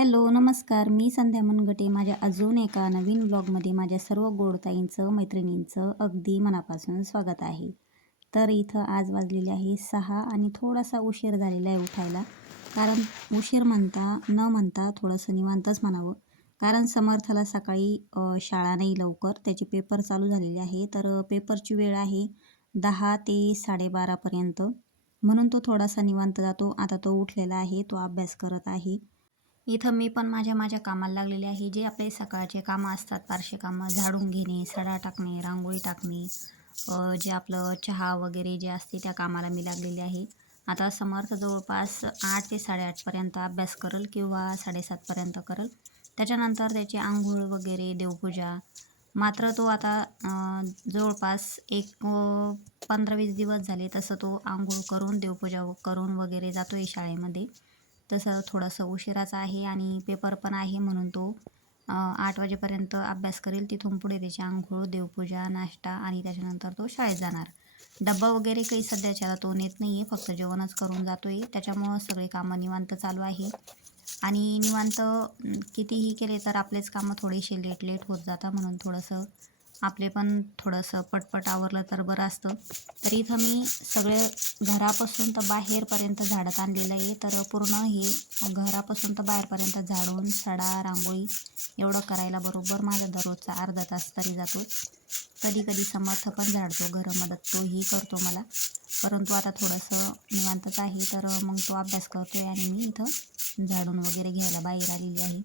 Hello नमस्कार. मी संध्या मनगटे. माझ्या अजून एका नवीन ब्लॉगमध्ये माझ्या सर्व गोडताईंचं मैत्रिणींचं अगदी मनापासून स्वागत आहे. तर इथं आज वाजलेले आहे सहा आणि थोडासा उशीर झालेला आहे उठायला. कारण उशीर म्हणता न म्हणता थोडंसं निवांतच म्हणावं. कारण समर्थला सकाळी शाळा नाही लवकर. त्याचे पेपर चालू झालेले आहे. तर पेपरची वेळ आहे दहा ते साडेबारापर्यंत म्हणून तो थोडासा निवांत जातो. आता तो उठलेला आहे. तो अभ्यास करत आहे. इथं मी पण माझ्या माझ्या कामाला लागलेले आहे. जे आपले सकाळचे कामं असतात पारशे कामं झाडून घेणे सडा टाकणे रांगोळी टाकणे जे आपलं चहा वगैरे जे असते त्या कामाला मी लागलेले आहे. आता समर्थ जवळपास आठ ते साडेआठपर्यंत अभ्यास करेल किंवा साडेसातपर्यंत करेल. त्याच्यानंतर त्याची आंघोळ वगैरे देवपूजा. मात्र तो आता जवळपास एक पंधरा वीस दिवस झाले तसं तो आंघोळ करून देवपूजा करून वगैरे जातो आहे शाळेमध्ये. तसं थोडंसं उशिराचं आहे आणि पेपर पण आहे म्हणून तो आठ वाजेपर्यंत अभ्यास करेल. तिथून पुढे त्याची आंघोळ देवपूजा नाश्ता आणि त्याच्यानंतर तो शाळेत जाणार. डब्बा वगैरे काही सध्याच्याला तो नेत नाही आहे फक्त जेवणच करून जातो आहे त्याच्यामुळं सगळे कामं निवांत चालू आहे. आणि निवांत कितीही केले तर आपलेच कामं थोडेसे लेट लेट होत जातात म्हणून थोडंसं आपले पण थोडंसं पटपट आवरलं तर बरं असतं. तर इथं मी सगळे घरापासून तर बाहेरपर्यंत झाडत आणलेलं आहे. तर पूर्ण हे घरापासून तर बाहेरपर्यंत झाडून सडा रांगोळी एवढं करायला बरोबर माझा दररोजचा अर्धा तास तरी जातो. कधी कधी समर्थ पण झाडतो घरं मदत तोही करतो मला. परंतु आता थोडंसं निवांतच आहे तर मग तो अभ्यास करतो आहे आणि मी इथं झाडून वगैरे घ्यायला बाहेर आलेली आहे.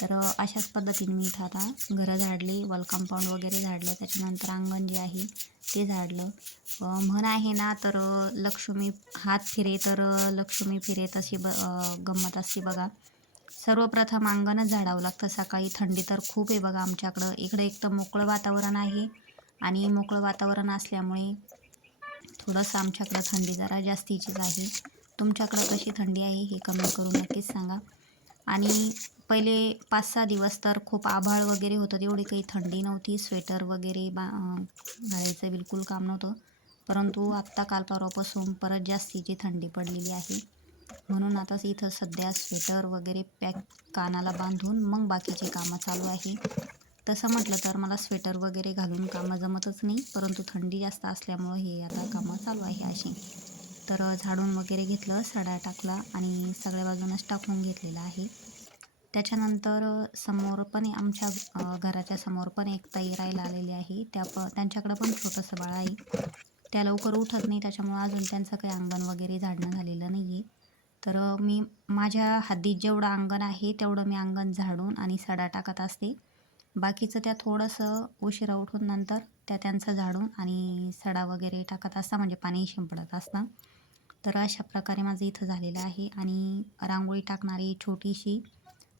तर अशाच पद्धतीने मी इथं आता घरं झाडले वॉल कंपाऊंड वगैरे झाडलं त्याच्यानंतर अंगण जे आहे ते झाडलं. म्हण आहे ना तर लक्ष्मी हात फिरे तर लक्ष्मी फिरे तशी ब गंमत असते बघा. सर्वप्रथम अंगणच झाडावं लागतं. सकाळी थंडी तर खूप आहे बघा आमच्याकडं. इकडं एक तर मोकळं वातावरण आहे आणि मोकळं वातावरण असल्यामुळे थोडंसं आमच्याकडं थंडी जरा जास्तीचीच आहे. तुमच्याकडं कशी थंडी आहे हे कमेंट करून नक्कीच सांगा. आणि पहिले पाच सहा दिवस तर खूप आभाळ वगैरे होतं. तेवढी काही थंडी नव्हती. स्वेटर वगैरे बा घालायचं बिलकुल काम नव्हतं. परंतु आत्ता काल परवापासून परत जास्तीची थंडी पडलेली आहे. म्हणून आता इथं सध्या स्वेटर वगैरे पॅक कानाला बांधून मग बाकीची कामं चालू आहे. तसं म्हटलं तर मला स्वेटर वगैरे घालून कामं जमतच नाही परंतु थंडी जास्त असल्यामुळं हे आता कामं चालू आहे अशी. तर झाडून वगैरे घेतलं सडा टाकला आणि सगळ्या बाजूनच टाकून घेतलेला आहे. त्याच्यानंतर समोर पण आमच्या घराच्या समोर पण एक ताई राहायला आलेली आहे. त्या प त्यांच्याकडं पण छोटंसं बाळ आहे. त्या लवकर उठत नाही त्याच्यामुळं अजून त्यांचं काही अंगण वगैरे झाडणं झालेलं नाही आहे तर मी माझ्या हद्दीत जेवढं अंगण आहे तेवढं मी अंगण झाडून आणि सडा टाकत असते. बाकीचं त्या थोडंसं उशिरा उठून नंतर त्या त्यांचं झाडून आणि सडा वगैरे टाकत असता म्हणजे पाणी शिंपडत असतं. तर अशा प्रकारे माझं इथं झालेलं आहे आणि रांगोळी टाकणारी छोटीशी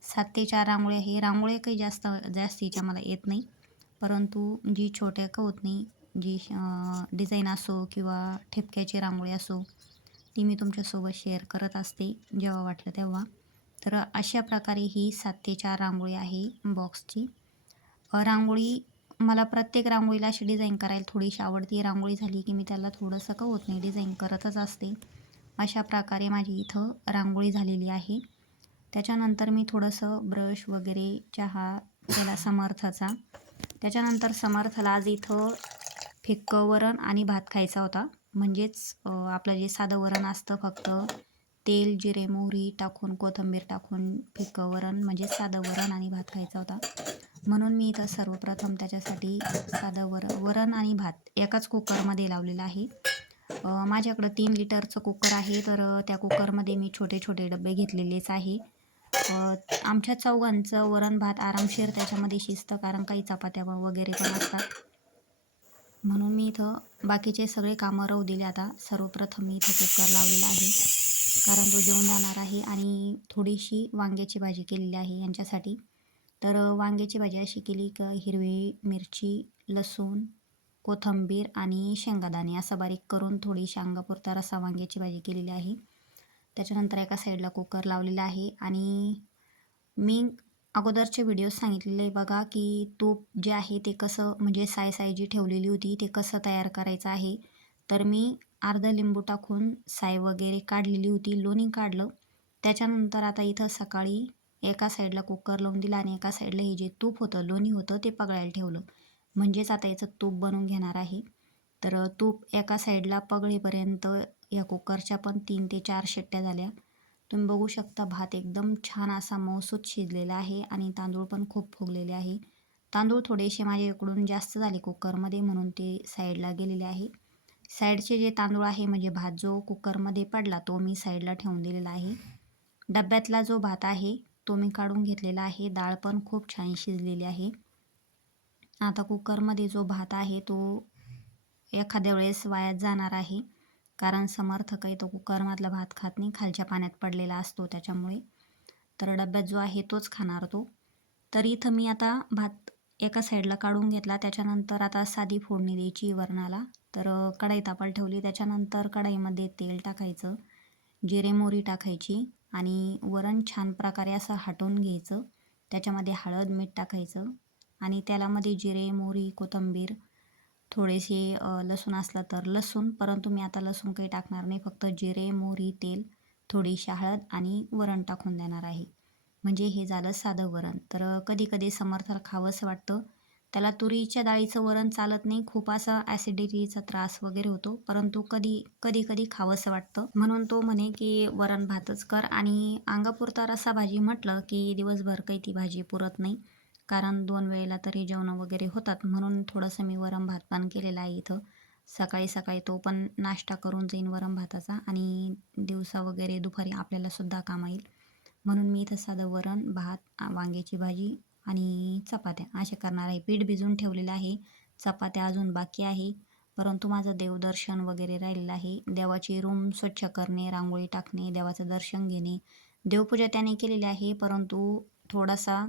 सात ते चार रांगोळी आहे. रांगोळ्या काही जास्त जास्तीच्या मला येत नाही. परंतु जी छोट्या का होत नाही जी डिझाईन असो किंवा ठिपक्याची रांगोळी असो ती मी तुमच्यासोबत शेअर करत असते जेव्हा वाटलं तेव्हा. तर अशा प्रकारे ही सात ते चार रांगोळी आहे बॉक्सची रांगोळी मला प्रत्येक रांगोळीला अशी डिझाईन करायला थोडीशी आवडती. रांगोळी झाली की मी त्याला थोडंसं का होत नाही डिझाईन करतच असते. अशा प्रकारे माझी इथं रांगोळी झालेली आहे. त्याच्यानंतर मी थोडंसं ब्रश वगैरे चहा केला समर्थाचा. त्याच्यानंतर समर्थला आज इथं फिक्कं वरण आणि भात खायचा होता. म्हणजेच आपलं जे साधं वरण असतं फक्त तेल जिरे मोहरी टाकून कोथिंबीर टाकून फिकं वरण म्हणजे साधं वरण आणि भात खायचा होता. म्हणून मी इथं सर्वप्रथम त्याच्यासाठी साधं वर वरण आणि भात एकाच कुकरमध्ये लावलेलं आहे. माझ्याकडं तीन लिटरचं कुकर आहे तर त्या कुकरमध्ये मी छोटे छोटे डबे घेतलेलेच आहे. आमच्या चौघांचं वरण भात आरामशीर त्याच्यामध्ये शिजतं कारण काही चपात्या वगैरे पण असतात. म्हणून मी इथं बाकीचे सगळे कामं राहू दिले आता. सर्वप्रथम मी इथं कुकर लावलेला आहे. कारण तो जेवण जाणार आहे आणि थोडीशी वांग्याची भाजी केलेली आहे यांच्यासाठी. तर वांग्याची भाजी अशी केली की हिरवी मिरची लसूण कोथिंबीर आणि शेंगादाणे असं बारीक करून थोडी शांगापुरता रसा वांग्याची भाजी केलेली आहे. त्याच्यानंतर एका साईडला कुकर लावलेला आहे आणि मी अगोदरचे व्हिडिओ सांगितलेले बघा की तूप जे आहे ते कसं म्हणजे साय साय जी ठेवलेली होती ते कसं तयार करायचं आहे. तर मी अर्धा लिंबू टाकून साय वगैरे काढलेली होती लोणी काढलं. त्याच्यानंतर आता इथं सकाळी एका साईडला कुकर लावून दिला आणि एका साईडला हे जे तूप होतं लोणी होतं ते पगळायला ठेवलं. म्हणजेच आता याचं तूप बनवून घेणार आहे. तर तूप एका साईडला पगळेपर्यंत या कुकरच्या पण तीन ते चार शेट्ट्या झाल्या. तुम्ही बघू शकता भात एकदम छान असा मऊसूत शिजलेला आहे आणि तांदूळ पण खूप फुगलेले आहे. तांदूळ थोडेसे माझ्याकडून जास्त झाले कुकरमध्ये म्हणून ते साईडला गेलेले आहे. साईडचे जे तांदूळ आहे म्हणजे भात जो कुकरमध्ये पडला तो मी साईडला ठेवून दिलेला आहे. डब्यातला जो भात आहे तो मी काढून घेतलेला आहे. डाळ पण खूप छान शिजलेली आहे. आता कुकरमध्ये जो भात आहे तो एखाद्या वेळेस वायात जाणार आहे. कारण समर्थ काही तो कुकरमधला भात खात नाही खालच्या पाण्यात पडलेला असतो त्याच्यामुळे. तर डब्यात जो आहे तोच खाणार तो. तर इथं मी आता भात एका साईडला काढून घेतला. त्याच्यानंतर आता साधी फोडणी द्यायची वरणाला. तर कढई तापाल ठेवली. त्याच्यानंतर कढईमध्ये तेल टाकायचं जिरे मोरी टाकायची आणि वरण छान प्रकारे असं हटवून घ्यायचं. त्याच्यामध्ये हळद मीठ टाकायचं आणि त्यालामध्ये जिरे मोरी कोथिंबीर थोडेसे लसूण असलं तर लसूण परंतु मी आता लसूण काही टाकणार नाही. फक्त जिरे मोहरी तेल थोडीशी हळद आणि वरण टाकून देणार आहे. म्हणजे हे झालं साधं वरण. तर कधी कधी समर्थाला खावंसं वाटतं. त्याला तुरीच्या डाळीचं वरण चालत नाही. खूप असा ॲसिडिटीचा त्रास वगैरे होतो. परंतु कधी कधी कधी खावंसं वाटतं. म्हणून तो म्हणे की वरण भातच कर. आणि अंगापुरता रसा भाजी म्हटलं की दिवसभर काही ती भाजी पुरत नाही. कारण दोन वेळेला तरी जेवणं वगैरे होतात. म्हणून थोडंसं मी वरण भात पण केलेला आहे इथं. सकाळी सकाळी तो पण नाश्ता करून जाईन वरण भाताचा आणि दिवसा वगैरे दुपारी आपल्यालासुद्धा काम येईल. म्हणून मी इथं साधं वरण भात वांग्याची भाजी आणि चपात्या असे करणार आहे. पीठ भिजून ठेवलेलं आहे. चपात्या अजून बाकी आहे. परंतु माझं देवदर्शन वगैरे राहिलेलं आहे. देवाची रूम स्वच्छ करणे रांगोळी टाकणे देवाचं दर्शन घेणे. देवपूजा त्याने केलेली आहे. परंतु थोडासा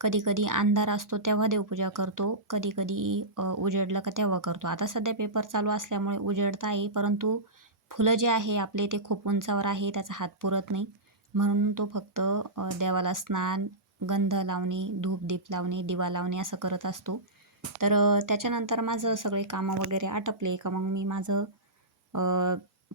कधी कधी अंधार असतो तेव्हा देवपूजा करतो. कधी कधी उजेडलं का तेव्हा करतो. आता सध्या पेपर चालू असल्यामुळे उजेडता आहे परंतु फुलं जे आहे आपले ते खूप उंचावर आहे त्याचा हात पुरत नाही. म्हणून तो फक्त देवाला स्नान गंध लावणे धूप दीप लावणे दिवा लावणे असं करत असतो. तर त्याच्यानंतर माझं सगळे कामं वगैरे आटपले का मग मी माझं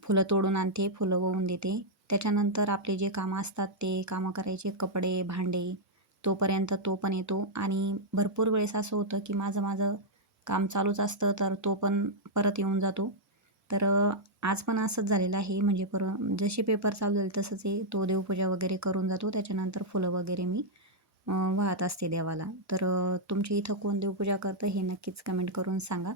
फुलं तोडून आणते फुलं वाहून देते. त्याच्यानंतर आपले जे कामं असतात ते कामं करायचे. कपडे भांडे तोपर्यंत तो पण येतो. आणि भरपूर वेळेस असं होतं की माझं माझं काम चालूच असतं तर तो पण परत येऊन जातो. तर आज पण असंच झालेलं आहे. म्हणजे पर जशी पेपर चालू झाले तसंच आहे तो देवपूजा वगैरे करून जातो. त्याच्यानंतर फुलं वगैरे मी वाहत असते देवाला. तर तुमच्या इथं कोण देवपूजा करतं हे नक्कीच कमेंट करून सांगा.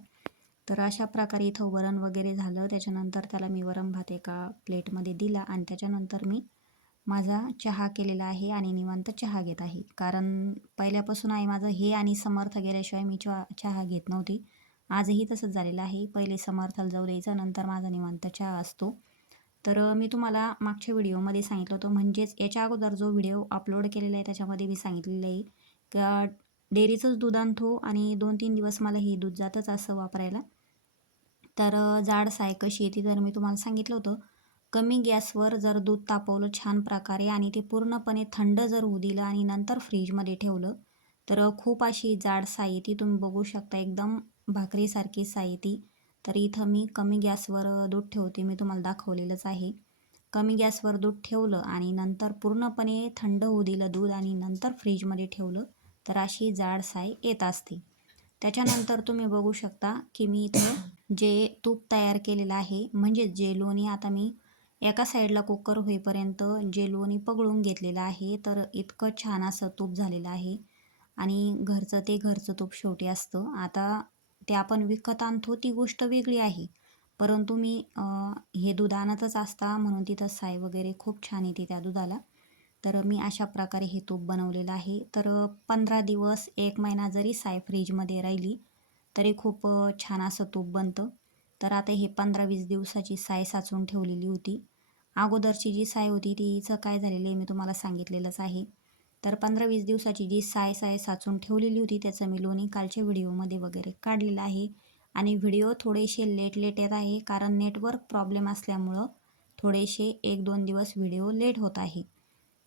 तर अशा प्रकारे इथं वरण वगैरे झालं. त्याच्यानंतर त्याला मी वरण भात एका प्लेटमध्ये दिला आणि त्याच्यानंतर मी माझा चहा केलेला आहे आणि निवांत चहा घेत आहे. कारण पहिल्यापासून आहे माझं हे आणि समर्थ गेल्याशिवाय मी चहा चहा घेत नव्हती. आजही तसंच झालेलं आहे. पहिले समर्थाला जाऊ द्यायचं नंतर माझा निवांत चहा असतो. तर मी तुम्हाला मागच्या व्हिडिओमध्ये सांगितलं होतं. म्हणजेच याच्या अगोदर जो व्हिडिओ अपलोड केलेला आहे त्याच्यामध्ये मी सांगितलेलं आहे का डेअरीचंच दूध आणतो आणि दोन तीन दिवस मला हे दूध जातच असं वापरायला. तर जाड साय कशी येते तर मी तुम्हाला सांगितलं होतं. कमी गॅसवर जर दूध तापवलं छान प्रकारे आणि ते पूर्णपणे थंड जर होऊ दिलं आणि नंतर फ्रीजमध्ये ठेवलं तर खूप अशी जाड साई ती तुम्ही बघू शकता. एकदम भाकरीसारखी साई ती तर इथं मी कमी गॅसवर दूध ठेवते मी तुम्हाला दाखवलेलंच आहे. कमी गॅसवर दूध ठेवलं आणि नंतर पूर्णपणे थंड होऊ दिलं दूध आणि नंतर फ्रीजमध्ये ठेवलं तर अशी जाड साय येत असते. त्याच्यानंतर तुम्ही बघू शकता की मी इथं जे तूप तयार केलेलं आहे म्हणजेच जे लोणी आता मी एका साईडला कुकर होईपर्यंत जे लोणी पगळून घेतलेलं आहे तर इतकं छान असं तूप झालेलं आहे. आणि घरचं ते घरचं तूप शेवटी असतं. आता ते आपण विकत आणतो ती गोष्ट वेगळी आहे. परंतु मी हे दूध आणतच असता म्हणून तिथं साय वगैरे खूप छान येते त्या दुधाला. तर मी अशा प्रकारे हे तूप बनवलेलं आहे. तर पंधरा दिवस एक महिना जरी साय फ्रीजमध्ये राहिली तरी खूप छान असं तूप बनतं. तर आता हे पंधरा वीस दिवसाची साय साचून ठेवलेली होती. अगोदरची जी साय होती तिचं काय झालेलं आहे मी तुम्हाला सांगितलेलंच आहे. तर पंधरा वीस दिवसाची जी साय साय साचून ठेवलेली होती त्याचं मी लोणी कालच्या व्हिडिओमध्ये वगैरे काढलेलं आहे. आणि व्हिडिओ थोडेसे लेट लेट येत आहे कारण नेटवर्क प्रॉब्लेम असल्यामुळं थोडेसे एक दोन दिवस व्हिडिओ लेट होत आहे.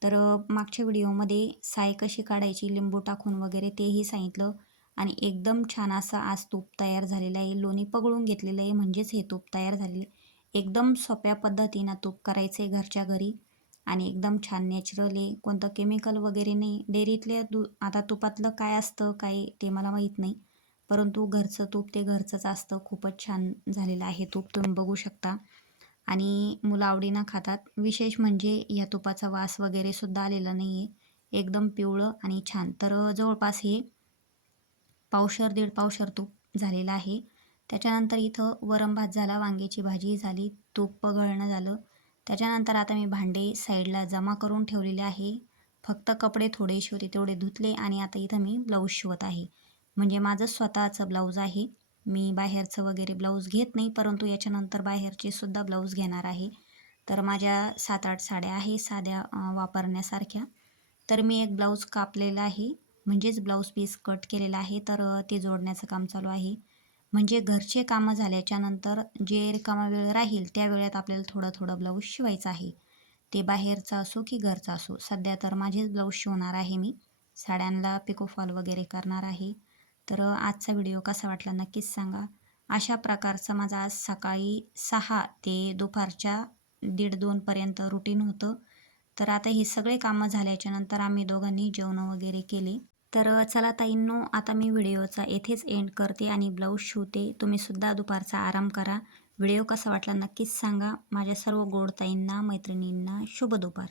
तर मागच्या व्हिडिओमध्ये साय कशी काढायची लिंबू टाकून वगैरे तेही सांगितलं. आणि एकदम छान असा आज तूप तयार झालेला आहे लोणी पगळून घेतलेलं आहे म्हणजेच हे तूप तयार झालेलं आहे. एकदम सोप्या पद्धतीनं तूप करायचं आहे घरच्या घरी आणि एकदम छान नॅचरली कोणतं केमिकल वगैरे नाही. डेअरीतल्या दू आता तुपातलं काय असतं काय ते मला माहीत नाही. परंतु घरचं तूप ते घरचंच असतं. खूपच छान झालेलं आहे तूप. तुम्ही बघू शकता. आणि मुलं आवडीनं खातात. विशेष म्हणजे या तुपाचा वास वगैरे सुद्धा आलेला नाही आहे एकदम पिवळं आणि छान. तर जवळपास हे पावशर दीड पावशर तूप झालेलं आहे. त्याच्यानंतर इथं वरम भात झाला वांग्याची भाजी झाली तूप पगळणं झालं. त्याच्यानंतर आता मी भांडे साईडला जमा करून ठेवलेले आहे. फक्त कपडे थोडेसे होते तेवढे धुतले आणि आता इथं मी ब्लाऊज शिवत आहे. म्हणजे माझं स्वतःचं ब्लाऊज आहे. मी बाहेरचं वगैरे ब्लाऊज घेत नाही परंतु याच्यानंतर बाहेरचे सुद्धा ब्लाऊज घेणार आहे. तर माझ्या सात आठ साड्या आहे साध्या वापरण्यासारख्या. तर मी एक ब्लाऊज कापलेला आहे. म्हणजेच ब्लाऊज पीस कट केलेला आहे. तर ते जोडण्याचं काम चालू आहे. म्हणजे घरचे कामं झाल्याच्यानंतर जे रिकामा वेळ राहील त्या वेळात आपल्याला थोडं थोडं ब्लाऊज शिवायचं आहे. ते बाहेरचं असो की घरचं असो. सध्या तर माझेच ब्लाऊज शिवणार आहे मी. साड्यांना पिकोफॉल वगैरे करणार आहे. तर आजचा व्हिडिओ कसा वाटला नक्कीच सांगा. अशा प्रकारचं माझं आज सकाळी सहा ते दुपारच्या दीड दोनपर्यंत रुटीन होतं. तर आता हे सगळे कामं झाल्याच्यानंतर आम्ही दोघांनी जेवणं वगैरे केले. तर चला ताईंनो आता मी व्हिडिओचा येथेच एंड करते आणि ब्लाऊज शिवते. तुम्हीसुद्धा दुपारचा आराम करा. व्हिडिओ कसा वाटला नक्कीच सांगा. माझ्या सर्व गोड ताईंना मैत्रिणींना शुभ दुपार.